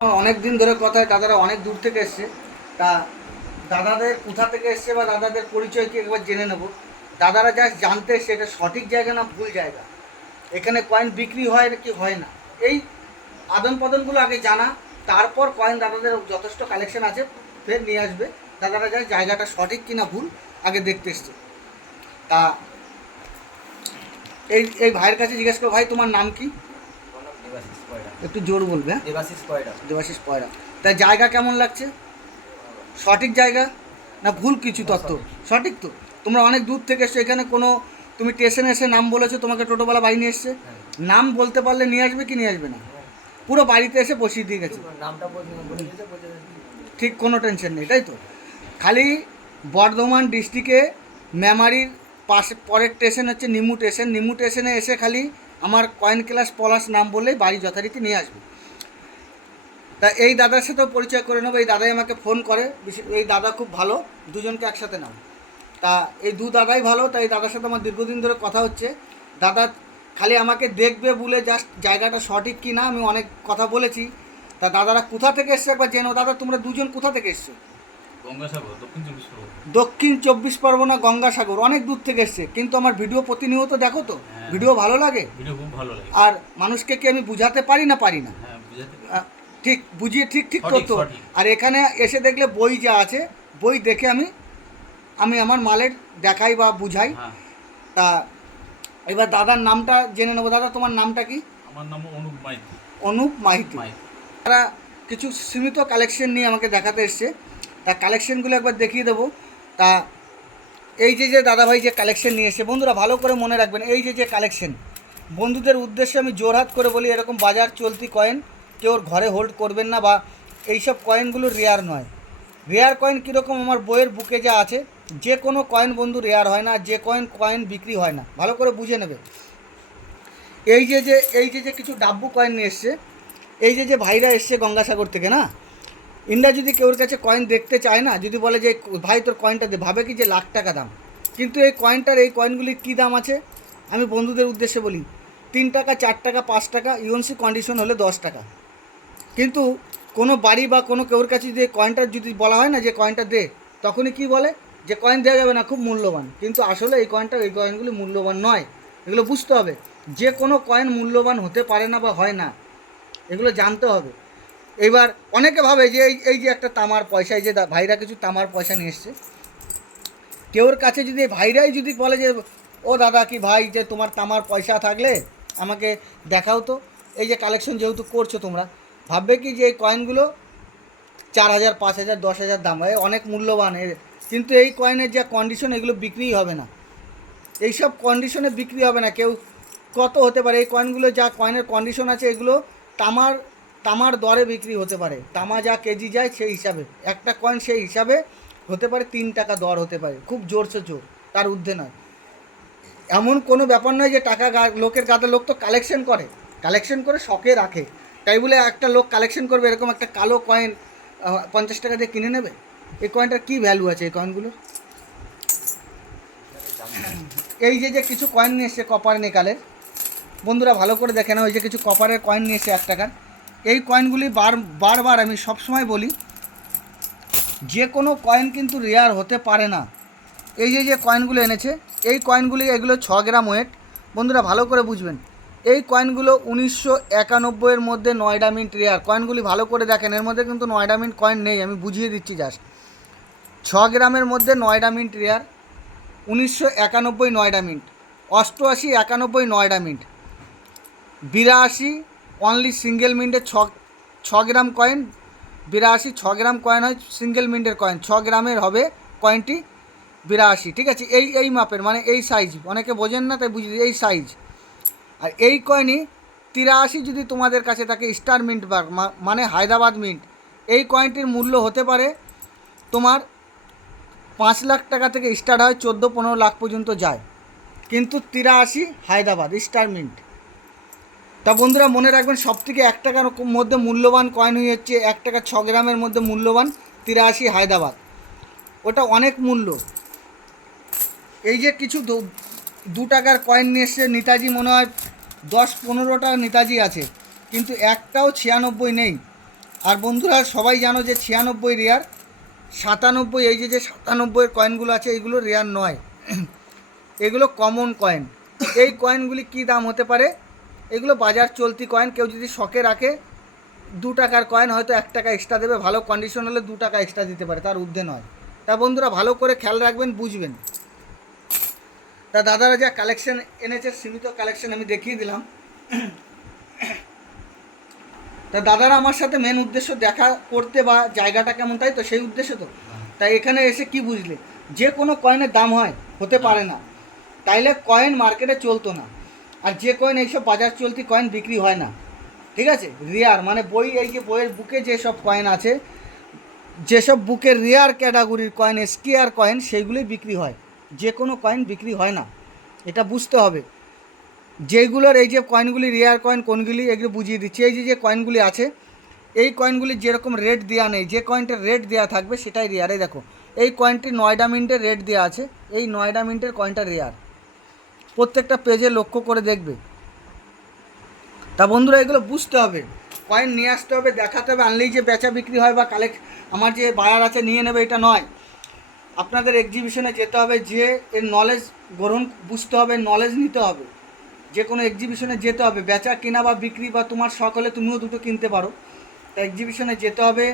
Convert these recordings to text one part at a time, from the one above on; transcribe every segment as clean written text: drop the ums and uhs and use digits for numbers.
অনেক দিন ধরে কথা, দাদারা অনেক দূর থেকে এসছে। তা দাদাদের কোথা থেকে এসছে বা দাদাদের পরিচয় কি একবার জেনে নেব। দাদারা যা জানতে এসছে এটা সঠিক জায়গা না ভুল জায়গা, এখানে কয়েন বিক্রি হয় কি হয় না, এই আদান প্রদানগুলো আগে জানা, তারপর কয়েন দাদাদের যথেষ্ট কালেকশন আছে ফের নিয়ে আসবে। দাদারা যা জায়গাটা সঠিক কি না ভুল আগে দেখতে এসছে। তা এই এই ভাইয়ের কাছে জিজ্ঞেস করো, ভাই তোমার নাম কি? দেবাশিস পয়রা। একটু জোর বলবে। হ্যাঁ, দেবাশিস পয়রা। দেবাশিস পয়রা। তাই জায়গা কেমন লাগছে? সঠিক জায়গা না ভুল কিছু তথ্য? সঠিক তো। তোমরা অনেক দূর থেকে এসছো, এখানে কোনো তুমি স্টেশনে এসে নাম বলেছো, তোমাকে টোটোওয়ালা বাড়ি নিয়ে এসছে, নাম বলতে পারলে নিয়ে আসবে কি নিয়ে আসবে না? পুরো বাড়িতে এসে বসিয়ে দিয়ে গেছে, নামটা বলে দিয়েছে, বলে ঠিক কোনো টেনশন নেই, তাই তো? খালি বর্ধমান ডিস্ট্রিক্টে মেমারির পাশে পরের স্টেশন হচ্ছে নিমু স্টেশন, নিমু স্টেশনে এসে খালি আমার কয়েন ক্লাস পলাশ নাম বললেই বাড়ি যথারীতি নিয়ে আসবে। তা এই দাদার সাথেও পরিচয় করে নেবো। এই দাদাই আমাকে ফোন করে, এই দাদা খুব ভালো, দুজনকে একসাথে নাও। তা এই দাদাই ভালো, তাই এই দাদার সাথে আমার দীর্ঘদিন ধরে কথা হচ্ছে। দাদা খালি আমাকে দেখবে বলে জাস্ট জায়গাটা সঠিক কি না আমি অনেক কথা বলেছি। তা দাদারা কোথা থেকে এসছে একবার জেনো। দাদা তোমরা দুজন কোথা থেকে এসছো? গঙ্গাসাগর, দক্ষিণ 24 পরগনা। দক্ষিণ 24 পরগনা গঙ্গাসাগর, অনেক দূর থেকে এসছে। কিন্তু আমার ভিডিও প্রতিনিয়ত দেখো তো? হ্যাঁ। ভিডিও ভালো লাগে? ভিডিও খুব ভালো লাগে। আর মানুষকে কি আমি বুঝাতে পারি না পারি না? হ্যাঁ, বুঝাতে ঠিক বুঝিয়ে ঠিক ঠিক সঠিক, করতো। সঠিক। আর এখানে এসে দেখলে বই যা আছে, বই দেখে আমি আমি আমার মালের দেখাই বা বুঝাই। হ্যাঁ, তা এবার দাদার নামটা জেনে নেবো। দাদা তোমার নামটা কি? আমার নাম অনুপ মাইতি। অনুপ মাহিতি। মাইতি। তারা কিছু সীমিত কালেকশন নিয়ে আমাকে দেখাতে এসছে। তা কালেকশনগুলো একবার দেখিয়ে দেবো। তা এই যে দাদাভাই যে কালেকশন নিয়ে এসছে, বন্ধুরা ভালো করে মনে রাখবেন, এই যে কালেকশন, বন্ধুদের উদ্দেশ্যে আমি জোরহাত করে বলি, এরকম বাজার চলতি কয়েন কেউ ঘরে হোল্ড করবেন না, বা এইসব কয়েনগুলো রেয়ার নয়। রেয়ার কয়েন কীরকম আমার বইয়ের বুকে যা আছে, যে কোনো কয়েন বন্ধু রেয়ার হয় না, যে কয়েন বিক্রি হয় না, ভালো করে বুঝে নেবে। এই যে কিছু ডাব্বু কয়েন নিয়ে এসছে, এই যে ভাইরা এসছে গঙ্গাসাগর থেকে না, ইন্ডিয়া যদি কেউর কাছে কয়েন দেখতে চায় না, যদি বলে যে ভাই তোর কয়েনটা দে, ভাবে কি যে লাখ টাকা দাম। কিন্তু এই কয়েনগুলির কী দাম আছে আমি বন্ধুদের উদ্দেশ্যে বলি, 3 টাকা 4 টাকা 5 টাকা, ইউএনসি কন্ডিশন হলে 10 টাকা। কিন্তু কোনো বাড়ি বা কোনো কেউর কাছে যদি কয়েনটা যদি বলা হয় না যে কয়েনটা দে, তখনই কি বলে যে কয়েন দেওয়া যাবে না, খুব মূল্যবান। কিন্তু আসলে এই কয়েনগুলি মূল্যবান নয়, এগুলো বুঝতে হবে। যে কোনো কয়েন মূল্যবান হতে পারে না বা হয় না, এগুলো জানতে হবে। এবার অনেকে ভাবে যে এই যে একটা তামার পয়সা, এই যে ভাইরা কিছু তামার পয়সা নিয়ে এসছে, কেউর কাছে যদি ভাইরাই যদি বলে যে ও দাদা কি ভাই যে তোমার তামার পয়সা থাকলে আমাকে দেখাও তো, এই যে কালেকশন যেহেতু করছো তোমরা, ভাববে কি যে এই কয়েনগুলো 4,000 5,000 10,000 দাম হয়, অনেক মূল্যবান কিন্তু এই কয়েনের যা কন্ডিশন, এগুলো বিক্রিই হবে না। এইসব কন্ডিশনে বিক্রি হবে না। কেউ কত হতে পারে, এই কয়েনগুলো যা কয়েনের কন্ডিশন আছে, এগুলো তামার দরে বিক্রি হতে পারে। তামা যা কেজি যায় সেই হিসাবে একটা কয়েন সেই হিসাবে হতে পারে 3 টাকা দর হতে পারে, খুব জোরসে জোর, তার ঊর্ধ্বে নয়। এমন কোনো ব্যাপার নয় যে টাকা লোকের গাদা লোক তো কালেকশন করে শখে রাখে, তাই বলে একটা লোক কালেকশন করবে এরকম একটা কালো কয়েন 50 টাকা দিয়ে কিনে নেবে? এই কয়েনটার কী ভ্যালু আছে এই কয়েনগুলোর? এই যে কিছু কয়েন নিয়ে এসছে কপার নিকালের, বন্ধুরা ভালো করে দেখে নাও। এই যে কিছু কপারের কয়েন নিয়ে এসছে 1 টাকার। এই কয়েনগুলি বারবার আমি সবসময় বলি, যে কোনো কয়েন কিন্তু রেয়ার হতে পারে না। এই যে কয়েনগুলো এনেছে, এই কয়েনগুলি এগুলো 6 গ্রাম ওয়েট। বন্ধুরা ভালো করে বুঝবেন, এই কয়েনগুলো 1991-এর মধ্যে নয়ডা মিন্ট রেয়ার কয়েনগুলি। ভালো করে দেখেন, এর মধ্যে কিন্তু নয়ডা মিন্ট কয়েন নেই, আমি বুঝিয়ে দিচ্ছি জাস্ট। 6 গ্রামের মধ্যে Noida mint rare, 1991 Noida mint, 88 91 Noida mint, 82 only single মিন্টের 6 গ্রাম কয়েন, 82 6 গ্রাম কয়েন হয় সিঙ্গেল মিন্টের কয়েন, 6 গ্রামের হবে কয়েনটি 82, ঠিক আছে? এই মাপের, মানে এই সাইজ, অনেকে বোঝেন না তাই বুঝিয়ে এই সাইজ। আর এই কয়েনই 83 যদি তোমাদের কাছে থাকে স্টার মিন্ট বার, মানে হায়দ্রাবাদ মিন্ট, এই কয়েনটির মূল্য হতে পারে তোমার 5 লাখ টাকা থেকে স্টার্ট হয়, 14-15 লাখ পর্যন্ত যায়। কিন্তু 83 হায়দ্রাবাদ স্টার মিন্ট। তা বন্ধুরা মনে রাখবেন, সবথেকে 1 টাকার মধ্যে মূল্যবান কয়েন হচ্ছে 1 টাকা 6 গ্রামের মধ্যে মূল্যবান 83 হায়দ্রাবাদ, ওটা অনেক মূল্য। এই যে কিছু 2 টাকার কয়েন নিয়ে এসছে নেতাজি, মনে হয় 10-15টা নেতাজি আছে, কিন্তু একটাও 96 নেই। আর বন্ধুরা সবাই জানো যে 96 রেয়ার, 97 এই যে 97 কয়েনগুলো আছে এইগুলো রেয়ার নয়, এগুলো কমন কয়েন। এই কয়েনগুলি কি দাম হতে পারে? এগুলো বাজার চলতি কয়েন। কেউ যদি শখে রাখে 2 টাকার কয়েন হয়তো 1 টাকা এক্সট্রা দেবে, ভালো কন্ডিশন হলে 2 টাকা এক্সট্রা দিতে পারে, তার ঊর্ধ্বে নয়। তা বন্ধুরা ভালো করে খেয়াল রাখবেন, বুঝবেন। তা দাদারা যা কালেকশন এনেছে, সীমিত কালেকশন আমি দেখিয়ে দিলাম। তা দাদারা আমার সাথে মেন উদ্দেশ্য দেখা করতে বা জায়গাটা কেমন, তাই তো সেই উদ্দেশ্য তো। তাই এখানে এসে কি বুঝলে, যে কোনো কয়েনের দাম হয় হতে পারে না, তাইলে কয়েন মার্কেটে চলতো না। আর যে কয়েন এইসব বাজার চলতি কয়েন বিক্রি হয় না, ঠিক আছে। রেয়ার মানে বই, এই যে বইয়ের বুকে যেসব কয়েন আছে, যেসব বুকের রেয়ার ক্যাটাগরির কয়েন, স্কেয়ার কয়েন, সেইগুলোই বিক্রি হয়, যে কোনো কয়েন বিক্রি হয় না, এটা বুঝতে হবে। যেগুলোর এই যে কয়েনগুলি রেয়ার কয়েন কোনগুলি এগুলো বুঝিয়ে দিচ্ছি। এই যে কয়েনগুলি আছে, এই কয়েনগুলি যেরকম রেট দেওয়া নেই, যে কয়েনটার রেট দেওয়া থাকবে সেটাই রেয়ার। এই দেখো এই কয়েনটি নয়ডা মিন্টের রেট দেওয়া আছে, এই নয়ডা মিন্টের কয়েনটা রেয়ার, প্রত্যেকটা পেজে লক্ষ্য করে দেখবে। তা বন্ধুরা এগুলো বুঝতে হবে, কয়েন নিয়ে আসতে হবে, দেখাতে হবে। আনলেই যে বেচা বিক্রি হয় বা আমার যে বায়ার আছে নিয়ে নেবে, এটা নয়। আপনাদের এক্সিবিশনে যেতে হবে, যে এর নলেজ গ্রহণ বুঝতে হবে, নলেজ নিতে হবে। যে কোনো এক্সিবিশনে যেতে হবে, বেচা কেনা বা বিক্রি বা তোমার শখ হলে তুমিও দুটো কিনতে পারো। তা এক্সিবিশনে যেতে হবে।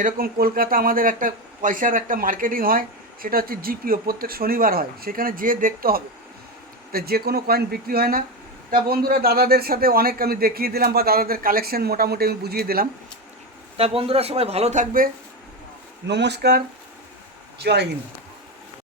এরকম কলকাতা আমাদের একটা পয়সার একটা মার্কেটিং হয়, সেটা হচ্ছে জিপিও, প্রত্যেক শনিবার হয়, সেখানে যেয়ে দেখতে হবে। তা যে কোনো কয়েন বিক্রি হয় না। তা বন্ধুরা দাদাদের সাথে অনেক আমি দেখিয়ে দিলাম, বা দাদাদের কালেকশন মোটামুটি আমি বুঝিয়ে দিলাম। তা বন্ধুরা সবাই ভালো থাকবে, নমস্কার, জয় হিন্দ।